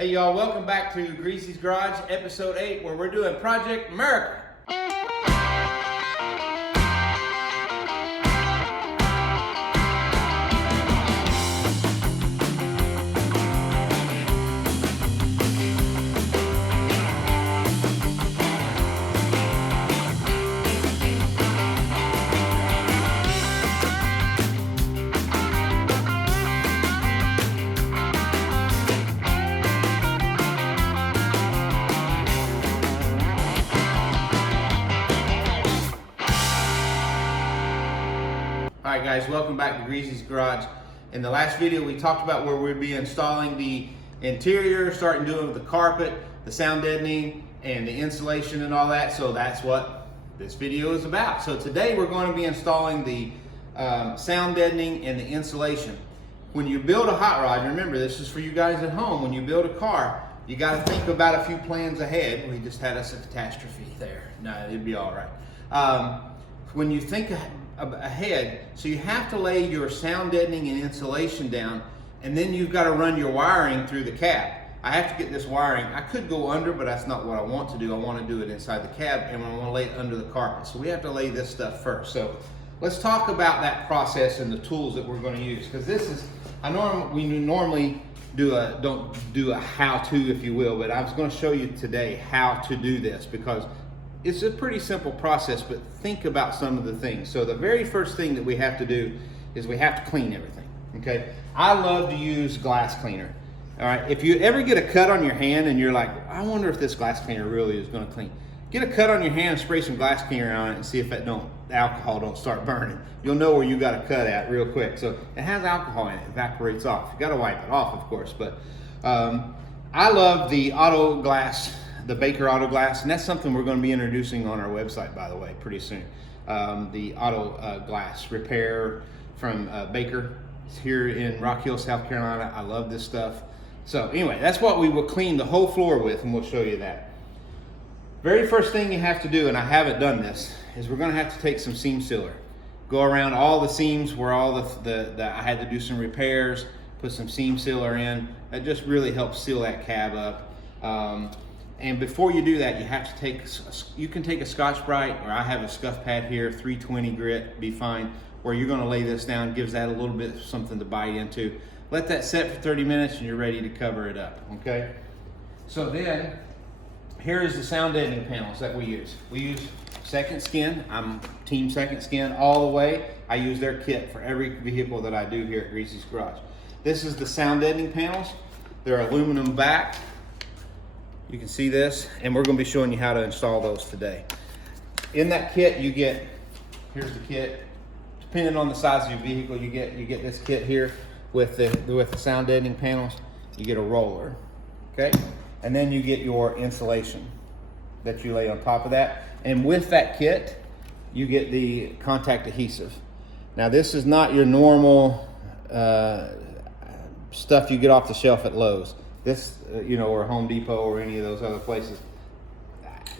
Hey y'all, welcome back to Greezyz Gurage, episode 8, where we're doing Project America. Alright guys, welcome back to Greezyz Gurage. In the last video we talked about where we'd be installing the interior, starting doing with the carpet, the sound deadening, and the insulation and all that. So that's what this video is about. So today we're going to be installing the sound deadening and the insulation. When you build a hot rod, remember this is for you guys at home, when you build a car, you got to think about a few plans ahead. We just had us a catastrophe there. No, it'd be all right. When you think ahead, so you have to lay your sound deadening and insulation down, and then you've got to run your wiring through the cab. I have to get this wiring. I could go under, but that's not what I want to do. I want to do it inside the cab, and I want to lay it under the carpet. So we have to lay this stuff first. So let's talk about that process and the tools that we're going to use, because this is we normally don't do a how-to, if you will, but I was going to show you today how to do this, because it's a pretty simple process, but think about some of the things. So the very first thing that we have to do is we have to clean everything, okay? I love to use glass cleaner, all right? If you ever get a cut on your hand and you're like, I wonder if this glass cleaner really is gonna clean, get a cut on your hand, spray some glass cleaner on it, and see if the alcohol don't start burning. You'll know where you got a cut at real quick. So it has alcohol in it, evaporates off. You gotta wipe it off, of course, but I love the auto glass, the Baker auto glass, and that's something we're going to be introducing on our website, by the way, pretty soon. The auto glass repair from Baker. It's here in Rock Hill, South Carolina. I love this stuff. So anyway, that's what we will clean the whole floor with, and we'll show you that. Very first thing you have to do, and I haven't done this, is we're going to have to take some seam sealer. Go around all the seams where all I had to do some repairs, put some seam sealer in. That just really helps seal that cab up. And before you do that, you have to you can take a Scotch-Brite, or I have a scuff pad here, 320 grit, be fine, where you're gonna lay this down, gives that a little bit of something to bite into. Let that set for 30 minutes and you're ready to cover it up, okay? So then, here is the sound deadening panels that we use. We use Second Skin. I'm Team Second Skin all the way. I use their kit for every vehicle that I do here at Greezyz Gurage. This is the sound deadening panels. They're aluminum backed. You can see this, and we're going to be showing you how to install those today. In that kit, you get, here's the kit. Depending on the size of your vehicle, you get this kit here with the sound deadening panels. You get a roller, okay? And then you get your insulation that you lay on top of that. And with that kit, you get the contact adhesive. Now, this is not your normal stuff you get off the shelf at Lowe's. This, or Home Depot or any of those other places.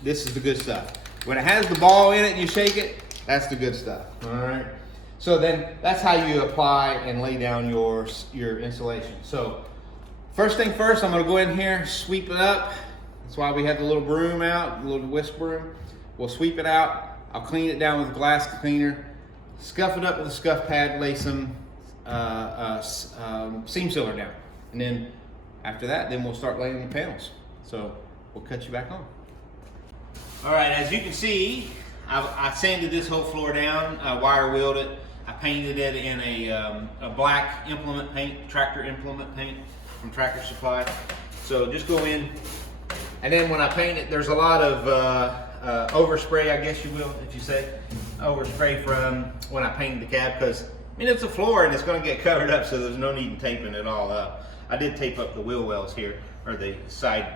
This is the good stuff. When it has the ball in it and you shake it, that's the good stuff, all right? So then that's how you apply and lay down your insulation. So first thing first, I'm gonna go in here, sweep it up. That's why we have the little broom out, the little whisk broom. We'll sweep it out. I'll clean it down with a glass cleaner, scuff it up with a scuff pad, lay some seam sealer down. And then after that, then we'll start laying the panels. So we'll cut you back on. All right, as you can see, I sanded this whole floor down, wire wheeled it. I painted it in a black implement paint, tractor implement paint from Tractor Supply. So just go in, and then when I paint it, there's a lot of overspray, I guess you will, if you say, overspray from when I painted the cab, because it's a floor and it's gonna get covered up, so there's no need in taping it all up. I did tape up the wheel wells here, or the side,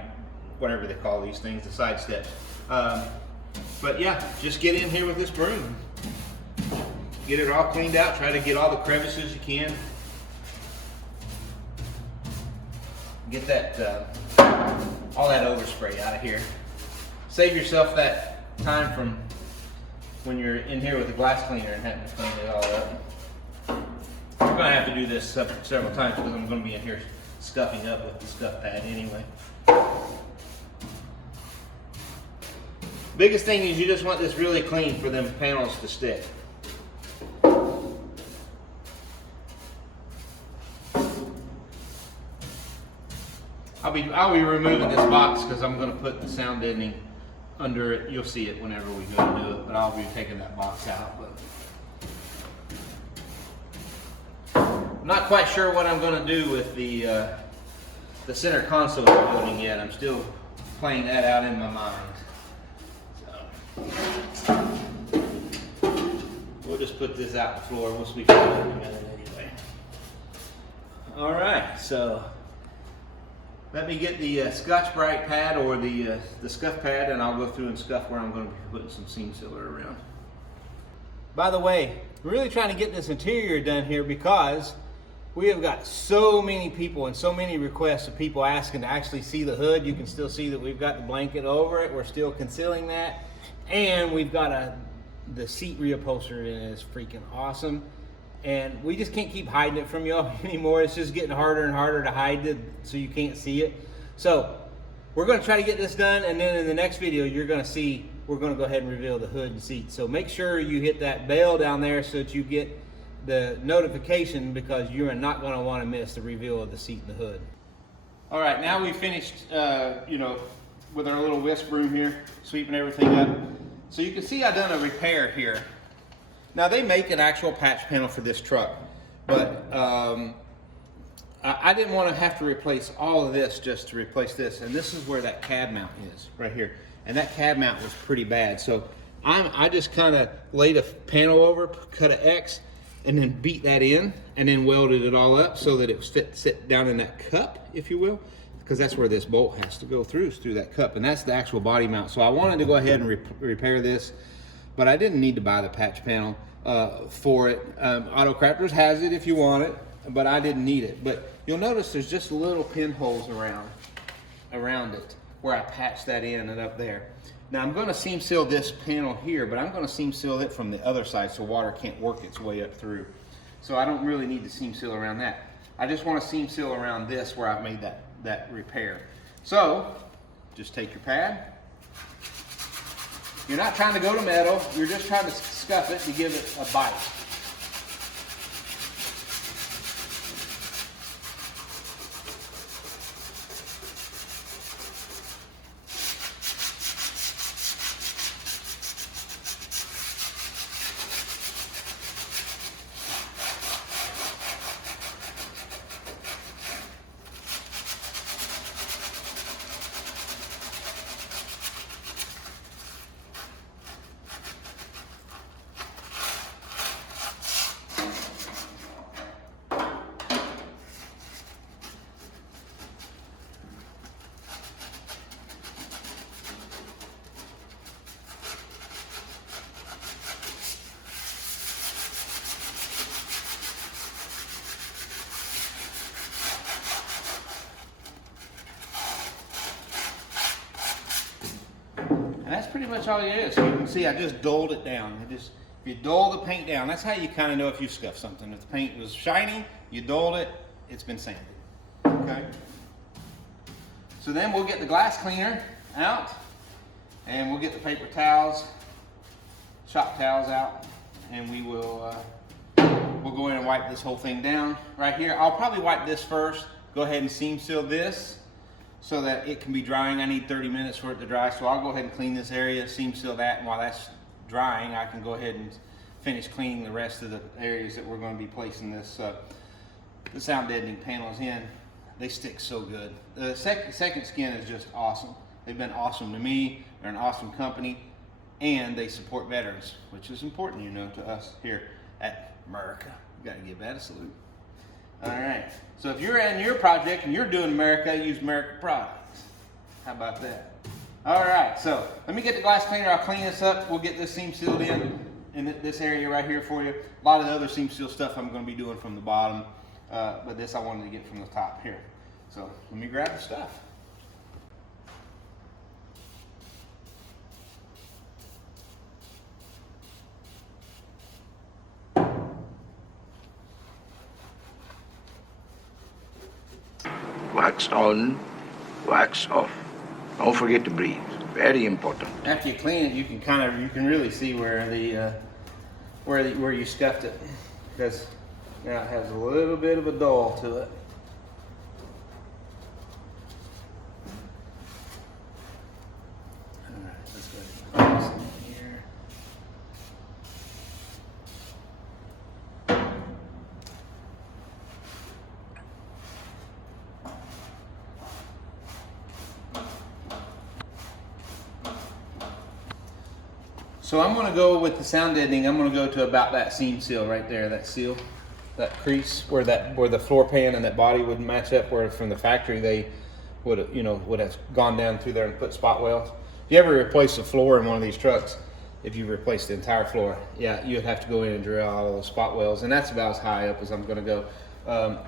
whatever they call these things, the side steps. But yeah, just get in here with this broom. Get it all cleaned out, try to get all the crevices you can. Get that, all that overspray out of here. Save yourself that time from when you're in here with the glass cleaner and having to clean it all up. I'm gonna have to do this several times because I'm gonna be in here scuffing up with the scuff pad anyway. Biggest thing is you just want this really clean for them panels to stick. I'll be removing this box because I'm going to put the sound deadening under it. You'll see it whenever we go to do it, but I'll be taking that box out. But I'm not quite sure what I'm going to do with the center console we're building yet. I'm still playing that out in my mind. So we'll just put this out the floor. We'll sweep it in a minute anyway. All right, so let me get the Scotch-Brite pad or the scuff pad, and I'll go through and scuff where I'm going to be putting some seam sealer around. By the way, we're really trying to get this interior done here because we have got so many people and so many requests of people asking to actually see the hood. You can still see that we've got the blanket over it. We're still concealing that. And we've got the seat reupholstered, and it's freaking awesome. And we just can't keep hiding it from y'all anymore. It's just getting harder and harder to hide it so you can't see it. So we're going to try to get this done, and then in the next video you're going to see we're going to go ahead and reveal the hood and seat. So make sure you hit that bell down there so that you get the notification, because you're not going to want to miss the reveal of the seat and the hood. All right, now we've finished with our little whisk broom here, sweeping everything up. So you can see I've done a repair here. Now they make an actual patch panel for this truck, but I didn't want to have to replace all of this just to replace this. And this is where that cab mount is, right here. And that cab mount was pretty bad. So I just kind of laid a panel over, cut an X, and then beat that in, and then welded it all up so that it was sit down in that cup, if you will, because that's where this bolt has to go through, is through that cup, and that's the actual body mount. So I wanted to go ahead and repair this, but I didn't need to buy the patch panel for it. AutoKrafters has it if you want it, but I didn't need it. But you'll notice there's just little pinholes around it where I patched that in and up there. Now I'm going to seam seal this panel here, but I'm going to seam seal it from the other side so water can't work its way up through. So I don't really need to seam seal around that. I just want to seam seal around this where I've made that repair. So just take your pad. You're not trying to go to metal, you're just trying to scuff it to give it a bite. And that's pretty much all it is. So you can see I just dulled it down. If you dull the paint down, that's how you kind of know if you scuffed something. If the paint was shiny, you dulled it, it's been sanded. Okay? So then we'll get the glass cleaner out, and we'll get the paper towels, shop towels out, and we'll go in and wipe this whole thing down right here. I'll probably wipe this first, go ahead and seam seal this so that it can be drying. I need 30 minutes for it to dry, so I'll go ahead and clean this area, seam seal that, and while that's drying, I can go ahead and finish cleaning the rest of the areas that we're going to be placing this the sound deadening panels in. They stick so good. The second skin is just awesome. They've been awesome to me. They're an awesome company, and they support veterans, which is important, you know, to us here at America. You got to give that a salute. All right, so if you're in your project and you're doing America, use America products. How about that? All right, so let me get the glass cleaner. I'll clean this up. We'll get this seam sealed in this area right here for you. A lot of the other seam seal stuff I'm going to be doing from the bottom, but this I wanted to get from the top here. So let me grab the stuff. wax on, wax off. Don't forget to breathe. Very important. After you clean it, you can really see where the where you scuffed it, because now it has a little bit of a dull to it. All right, let's go ahead and put this in here. So I'm going to go with the sound deadening. I'm going to go to about that seam seal right there, that seal, that crease where the floor pan and that body would match up. Where from the factory they would have gone down through there and put spot welds. If you ever replace the floor in one of these trucks, if you replace the entire floor, yeah, you'd have to go in and drill all those spot welds, and that's about as high up as I'm going to go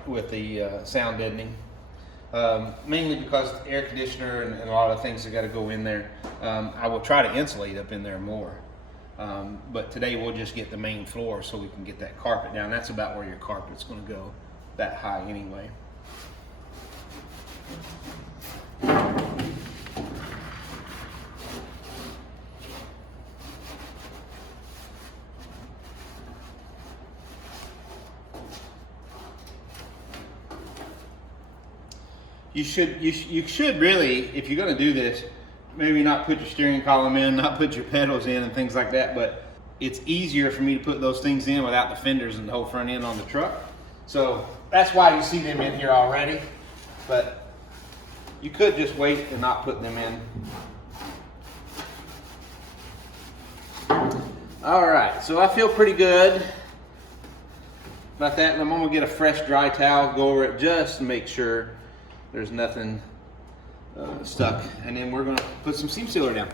with the sound deadening. Mainly because the air conditioner and a lot of things that got to go in there. I will try to insulate up in there more. But today we'll just get the main floor so we can get that carpet down. That's about where your carpet's going to go, that high anyway. You should really, if you're going to do this, maybe not put your steering column in, not put your pedals in and things like that, but it's easier for me to put those things in without the fenders and the whole front end on the truck. So that's why you see them in here already, but you could just wait and not put them in. All right, so I feel pretty good about that, and I'm gonna get a fresh dry towel, go over it just to make sure there's nothing stuck, and then we're gonna put some seam sealer down.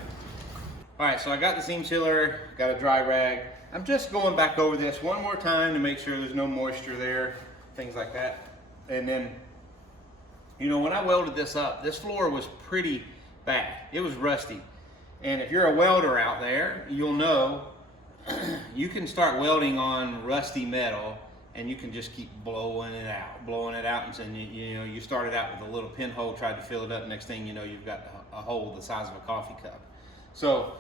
All right, so I got the seam sealer, got a dry rag. I'm just going back over this one more time to make sure there's no moisture there, things like that. And then, when I welded this up, this floor was pretty bad. It was rusty. And if you're a welder out there, you'll know you can start welding on rusty metal and you can just keep blowing it out, and then you started out with a little pinhole, tried to fill it up. Next thing you know, you've got a hole the size of a coffee cup. So,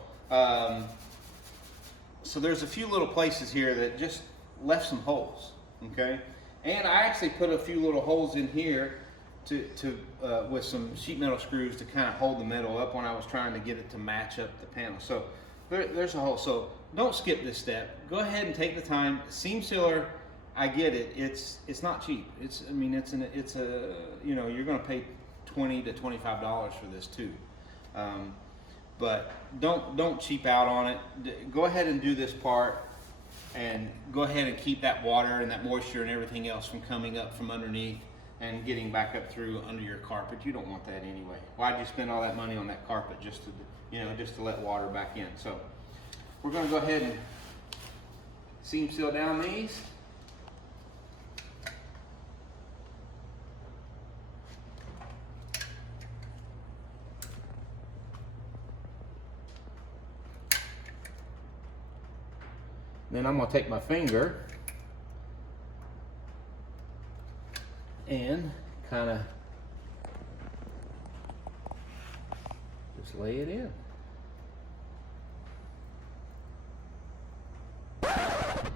so there's a few little places here that just left some holes. Okay, and I actually put a few little holes in here with some sheet metal screws to kind of hold the metal up when I was trying to get it to match up the panel. So there's a hole. So don't skip this step. Go ahead and take the time. Seam sealer, I get it. It's not cheap. You're going to pay $20 to $25 for this too. But don't cheap out on it. Go ahead and do this part, and go ahead and keep that water and that moisture and everything else from coming up from underneath and getting back up through under your carpet. You don't want that anyway. Why'd you spend all that money on that carpet just to let water back in? So we're going to go ahead and seam seal down these. Then I'm going to take my finger and kind of just lay it in.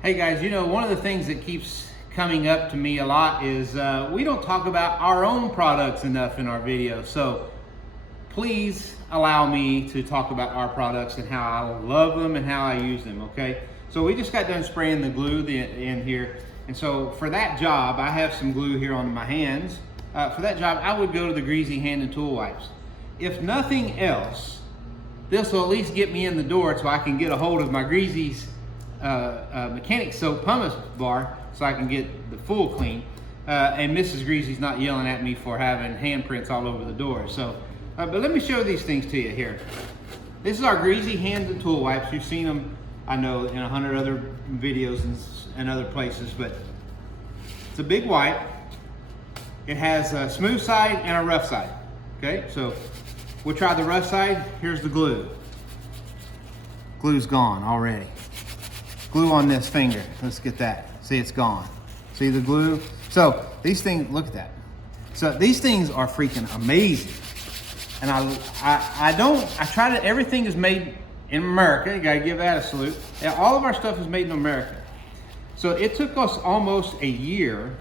Hey guys, one of the things that keeps coming up to me a lot is we don't talk about our own products enough in our videos. So please allow me to talk about our products and how I love them and how I use them, okay? So we just got done spraying the glue in here. And so for that job, I have some glue here on my hands. For that job, I would go to the Greezy hand and tool wipes. If nothing else, this will at least get me in the door so I can get a hold of my Greezyz mechanic soap pumice bar so I can get the full clean. And Mrs. Greezy's not yelling at me for having handprints all over the door. So, but let me show these things to you here. This is our Greezy hand and tool wipes. You've seen them, I know, in 100 other videos and other places, but it's a big wipe. It has a smooth side and a rough side. Okay, so we'll try the rough side. Here's the glue. Glue's gone already. Glue on this finger. Let's get that. See, it's gone. See the glue? So these things, look at that. So these things are freaking amazing. And I try to, everything is made in America. You gotta give that a salute. And all of our stuff is made in America. So it took us almost a year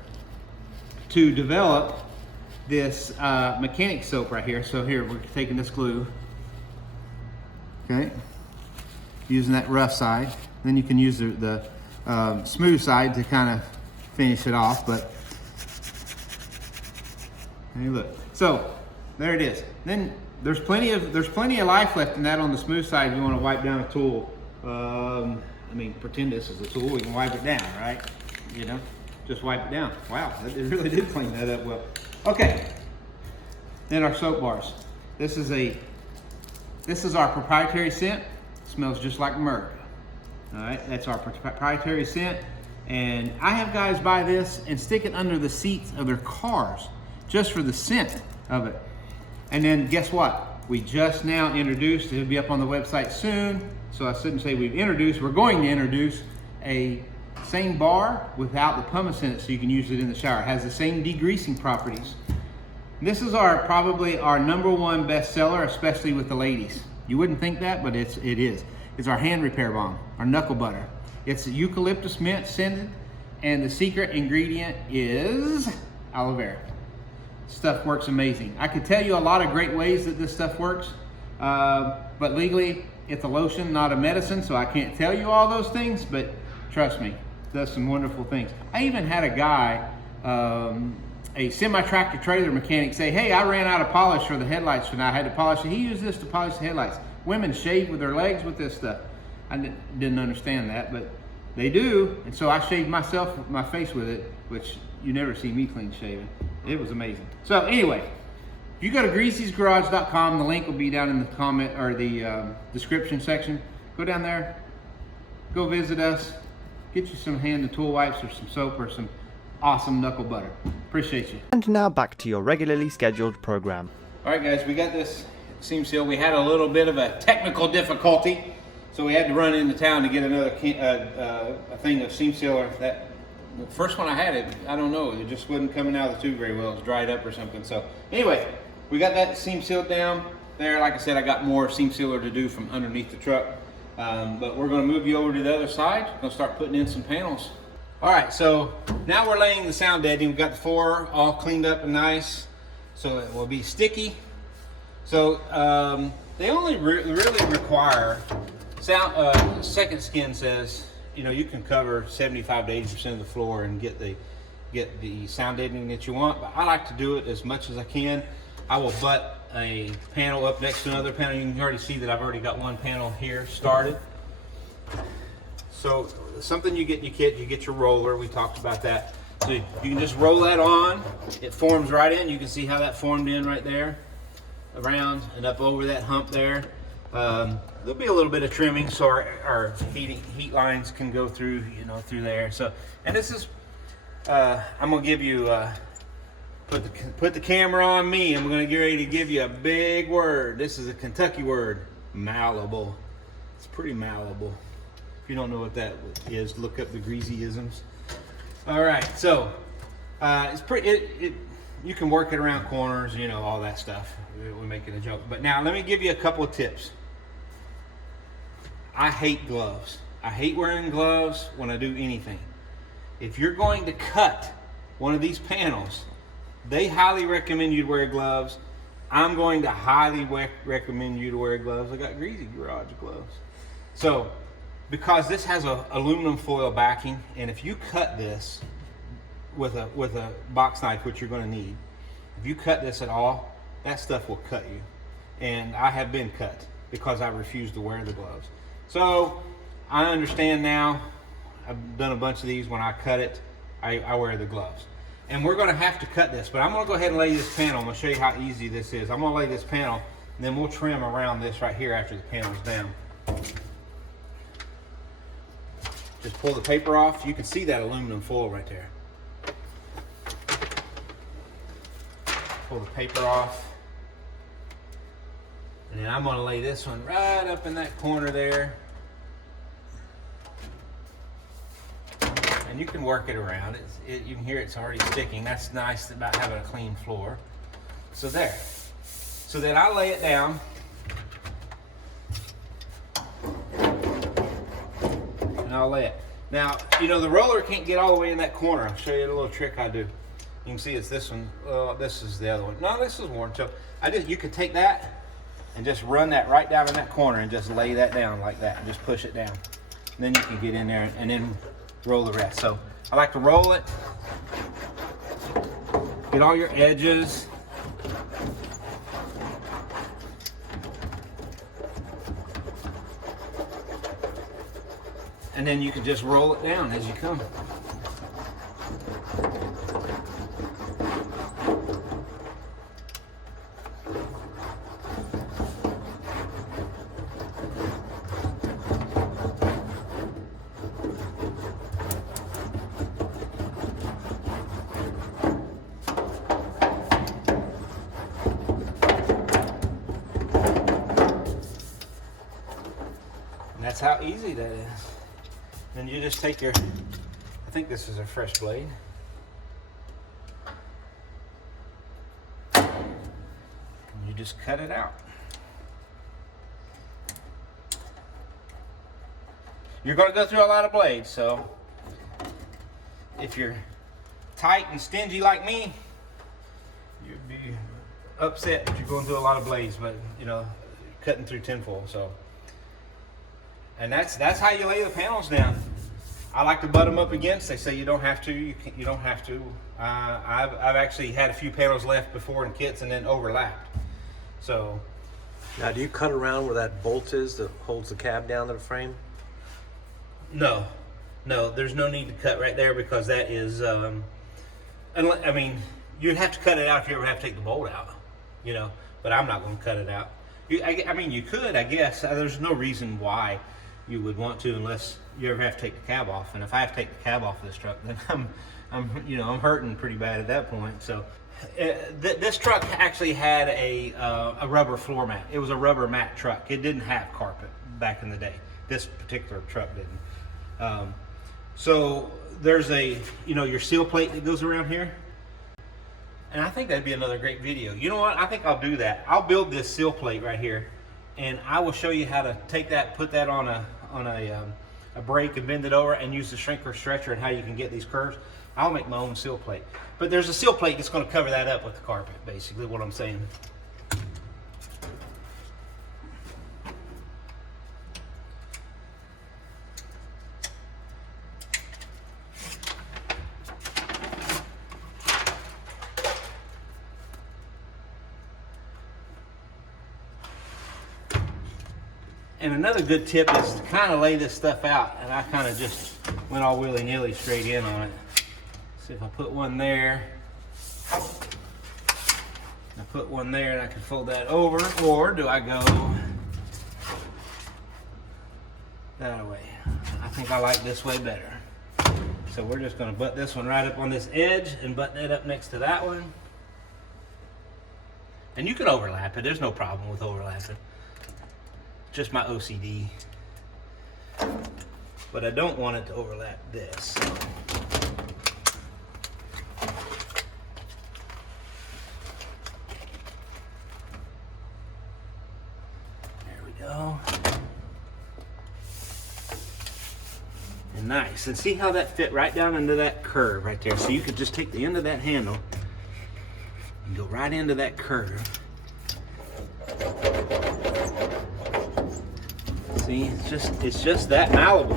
to develop this mechanic soap right here. So here, we're taking this glue. Okay. Using that rough side. Then you can use the smooth side to kind of finish it off. But hey, look. So there it is. Then there's plenty of life left in that on the smooth side. If you want to wipe down a tool. I mean, pretend this is a tool. We can wipe it down, right? You know, just wipe it down. Wow, it really did clean that up well. Okay. Then our soap bars. This is our proprietary scent. It smells just like America. All right, that's our proprietary scent. And I have guys buy this and stick it under the seats of their cars just for the scent of it. And then guess what? We just now introduced, it'll be up on the website soon. So I shouldn't say we've introduced, we're going to introduce a same bar without the pumice in it so you can use it in the shower. It has the same degreasing properties. This is probably our #1 bestseller, especially with the ladies. You wouldn't think that, but it is. It's our hand repair balm, our knuckle butter. It's eucalyptus mint scented, and the secret ingredient is aloe vera. Stuff works amazing. I could tell you a lot of great ways that this stuff works, but legally it's a lotion, not a medicine, so I can't tell you all those things, but trust me, it does some wonderful things. I even had a guy, a semi-tractor trailer mechanic say, hey, I ran out of polish for the headlights and I had to polish it. He used this to polish the headlights. Women shave with their legs with this stuff. I didn't understand that, but they do. And so I shaved my face with it, which you never see me clean shaven. It was amazing. So anyway, if you go to greezyzgurage.com, the link will be down in the comment or the description section. Go down there, go visit us, get you some hand and tool wipes or some soap or some awesome knuckle butter. Appreciate you. And now back to your regularly scheduled program. All right, guys, we got this seam seal. We had a little bit of a technical difficulty, so we had to run into town to get another a thing of seam sealer. That the first one I had, I don't know, it just wasn't coming out of the tube very well. It was dried up or something. So anyway, we got that seam sealed down there. Like I said, I got more seam sealer to do from underneath the truck, but we're going to move you over to the other side. We're going to start putting in some panels. All right, so now we're laying the sound deadening. We've got the floor all cleaned up and nice, so it will be sticky. So they only really require sound. Second Skin says, you know, you can cover 75 to 80% of the floor and get the sound deadening that you want. But I like to do it as much as I can. I will butt a panel up next to another panel. You can already see that I've already got one panel here started. So something you get in your kit, you get your roller. We talked about that. So you can just roll that on. It forms right in. You can see how that formed in right there, around and up over that hump there. There'll be a little bit of trimming so our heat lines can go through, you know, through there. So, and this is, I'm gonna give you, put the camera on me. I'm gonna get ready to give you a big word. This is a Kentucky word, malleable. It's pretty malleable. If you don't know what that is, look up the Greezyisms. All right, so it's pretty. You can work it around corners, you know, all that stuff. We're making a joke, but now let me give you a couple of tips. I hate gloves. I hate wearing gloves when I do anything. If you're going to cut one of these panels, they highly recommend you to wear gloves. I'm going to highly recommend you to wear gloves. I got Greezyz Gurage gloves. So, because this has a aluminum foil backing, and if you cut this with a box knife, which you're going to need, if you cut this at all, that stuff will cut you. And I have been cut because I refuse to wear the gloves. So I understand now. I've done a bunch of these. When I cut it, I wear the gloves. And we're going to have to cut this, but I'm going to go ahead and lay this panel. I'm going to show you how easy this is. I'm going to lay this panel, and then we'll trim around this right here after the panel's down. Just pull the paper off. You can see that aluminum foil right there. Pull the paper off. And then I'm going to lay this one right up in that corner there. And And you can work it around. You can hear it's already sticking. That's nice about having a clean floor. So there. So then I lay it down. And I'll lay it. Now, you know, the roller can't get all the way in that corner. I'll show you a little trick I do. You can see it's this one. This is the other one. No, this is worn. So you could take that and just run that right down in that corner and just lay that down like that and just push it down. And then you can get in there and then roll the rest. So I like to roll it, get all your edges. And then you can just roll it down as you come. And that's how easy that is. Then you just take your, I think this is a fresh blade. And you just cut it out. You're going to go through a lot of blades, so if you're tight and stingy like me, you'd be upset that you're going through a lot of blades, but you know, cutting through tinfoil, so. And that's how you lay the panels down. I like to butt them up against. They say you don't have to. You don't have to. I've actually had a few panels left before in kits and then overlapped. So. Now, do you cut around where that bolt is that holds the cab down to the frame? No, there's no need to cut right there because that is. I mean, you'd have to cut it out if you ever have to take the bolt out, you know. But I'm not going to cut it out. I mean, you could, I guess. There's no reason why you would want to unless you ever have to take the cab off. And if I have to take the cab off of this truck, then I'm hurting pretty bad at that point. So this truck actually had a rubber floor mat. It was a rubber mat truck. It didn't have carpet back in the day. This particular truck didn't. So there's your seal plate that goes around here. And I think that'd be another great video. You know what? I think I'll do that. I'll build this seal plate right here, and I will show you how to take that, put that on a brake and bend it over, and use the shrinker stretcher and how you can get these curves. I'll make my own seal plate. But there's a seal plate that's going to cover that up with the carpet, basically what I'm saying. And another good tip is to kind of lay this stuff out, and I kind of just went all willy-nilly straight in on it. See if I put one there, I put one there and I can fold that over, or do I go that way? I think I like this way better. So we're just going to butt this one right up on this edge and button it up next to that one. And you can overlap it, there's no problem with overlapping. Just my OCD, but I don't want it to overlap this. So. There we go. And nice. And see how that fit right down into that curve right there. So you could just take the end of that handle and go right into that curve. See, it's just that malleable.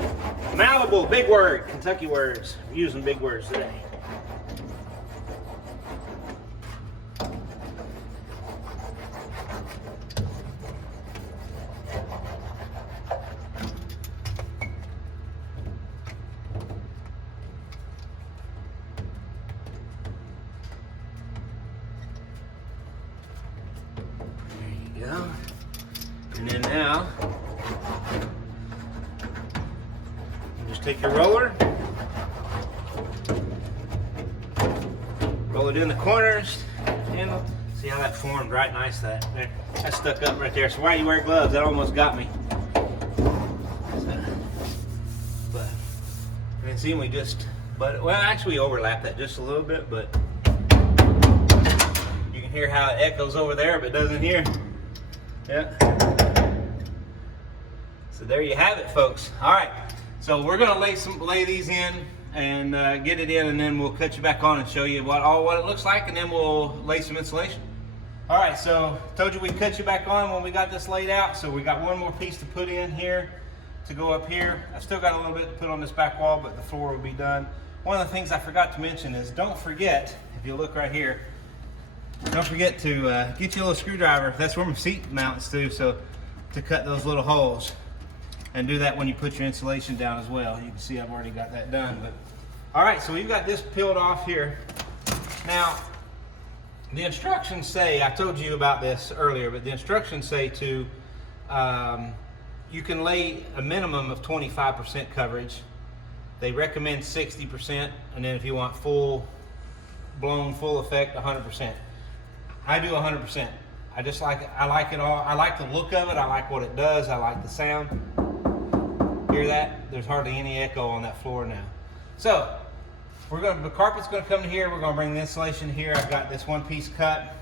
Malleable, big word, Kentucky words. We're using big words today. There you go. And then now, just take your roller, roll it in the corners, and see how that formed right nice. That stuck up right there. So why you wear gloves? That almost got me. So, but and see, we just But, well, actually we overlap that just a little bit, but you can hear how it echoes over there, but doesn't here. Yeah. So there you have it, folks. All right, so we're gonna lay these in and get it in, and then we'll cut you back on and show you what it looks like, and then we'll lay some insulation. All right, so told you we'd cut you back on when we got this laid out. So we got one more piece to put in here to go up here. I've still got a little bit to put on this back wall, but the floor will be done. One of the things I forgot to mention is don't forget, if you look right here, don't forget to get you a little screwdriver. That's where my seat mounts to, so to cut those little holes. And do that when you put your insulation down as well. You can see I've already got that done. But all right, so we've got this peeled off here. Now, the instructions say, I told you about this earlier, but the instructions say to, you can lay a minimum of 25% coverage. They recommend 60%, and then if you want full effect, 100%. I do 100%. I like it all. I like the look of it. I like what it does. I like the sound. Hear that? There's hardly any echo on that floor now. So the carpet's gonna come to here. We're gonna bring the insulation here. I've got this one piece cut.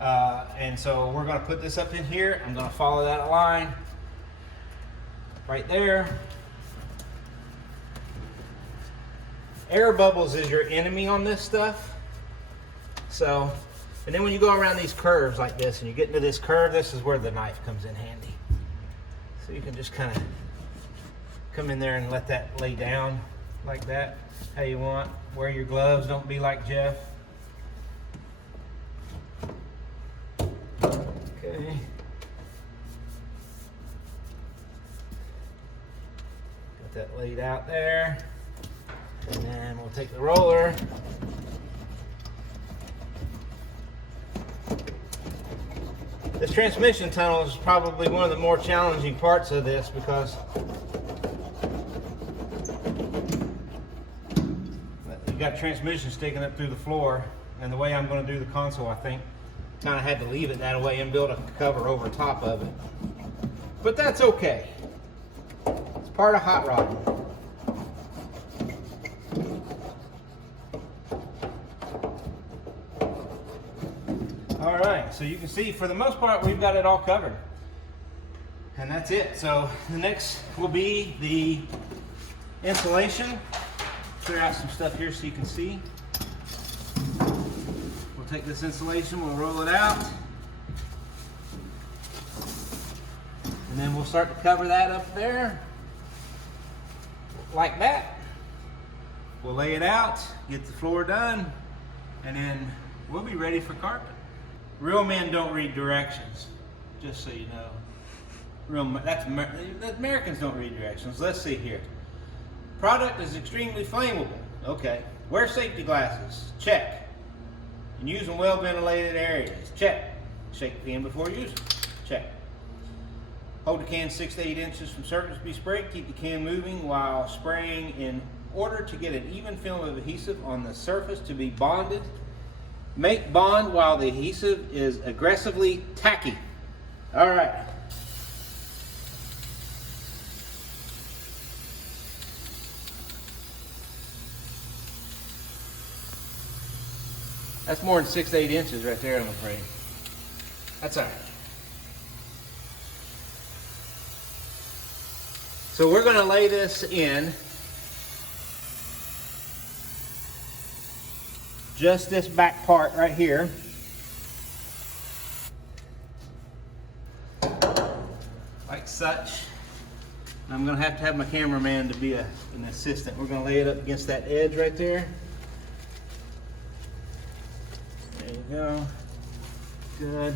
And so we're gonna put this up in here. I'm gonna follow that line right there. Air bubbles is your enemy on this stuff. So, and then when you go around these curves like this and you get into this curve, this is where the knife comes in handy. So you can just kind of come in there and let that lay down like that, how you want. Wear your gloves, don't be like Jeff. Okay. Got that laid out there. And then we'll take the roller. This transmission tunnel is probably one of the more challenging parts of this because you got transmission sticking up through the floor, and the way I'm going to do the console, I think, kind of had to leave it that way and build a cover over top of it. But that's okay. It's part of hot rodding. All right, so you can see for the most part we've got it all covered. And that's it. So the next will be the insulation. Clear out some stuff here so you can see. We'll take this insulation, we'll roll it out. And then we'll start to cover that up there. Like that. We'll lay it out, get the floor done, and then we'll be ready for carpet. Real men don't read directions, just so you know. Americans don't read directions. Let's see here. Product is extremely flammable. Okay. Wear safety glasses. Check. And use in well ventilated areas. Check. Shake the can before using. Check. Hold the can 6 to 8 inches from surface to be sprayed. Keep the can moving while spraying in order to get an even film of adhesive on the surface to be bonded. Make bond while the adhesive is aggressively tacky. All right. That's more than 6 to 8 inches right there, I'm afraid. That's all right. So we're going to lay this in just this back part right here. Like such. I'm going to have my cameraman to be an assistant. We're going to lay it up against that edge right there. There you go. Good.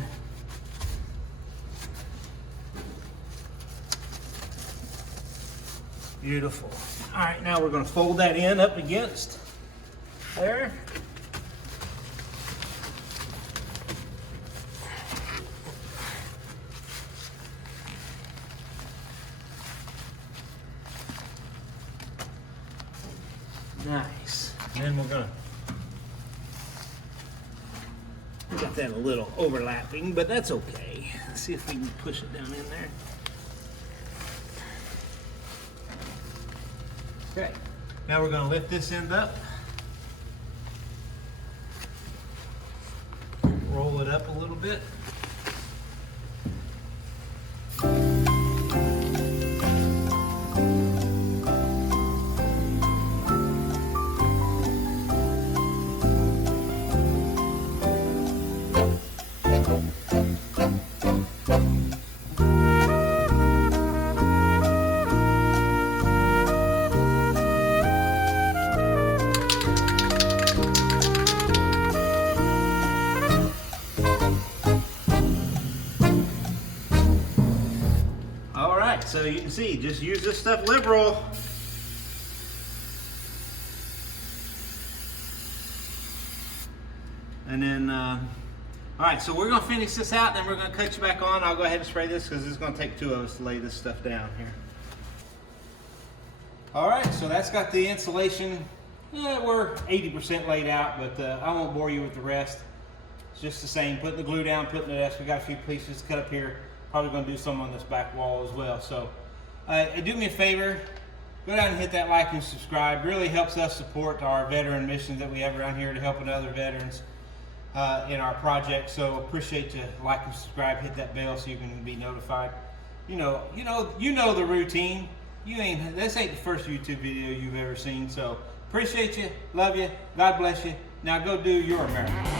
Beautiful. All right, now we're going to fold that in up against there. Nice. And then we're going to, we got that a little overlapping, but that's okay. Let's see if we can push it down in there. Okay. Now we're going to lift this end up. Roll it up a little bit. So you can see, just use this stuff liberal. And then, all right, so we're gonna finish this out, then we're gonna cut you back on. I'll go ahead and spray this because it's gonna take two of us to lay this stuff down here. All right, so that's got the insulation. Yeah, we're 80% laid out, but I won't bore you with the rest. It's just the same, putting the glue down, putting the rest. We got a few pieces cut up here. Probably going to do some on this back wall as well. So do me a favor, go down and hit that like and subscribe. Really helps us support our veteran missions that we have around here to helping other veterans in our project. So appreciate you like and subscribe, hit that bell so you can be notified. You know the routine. This ain't the first YouTube video you've ever seen. So appreciate you, love you, God bless you. Now go do your America.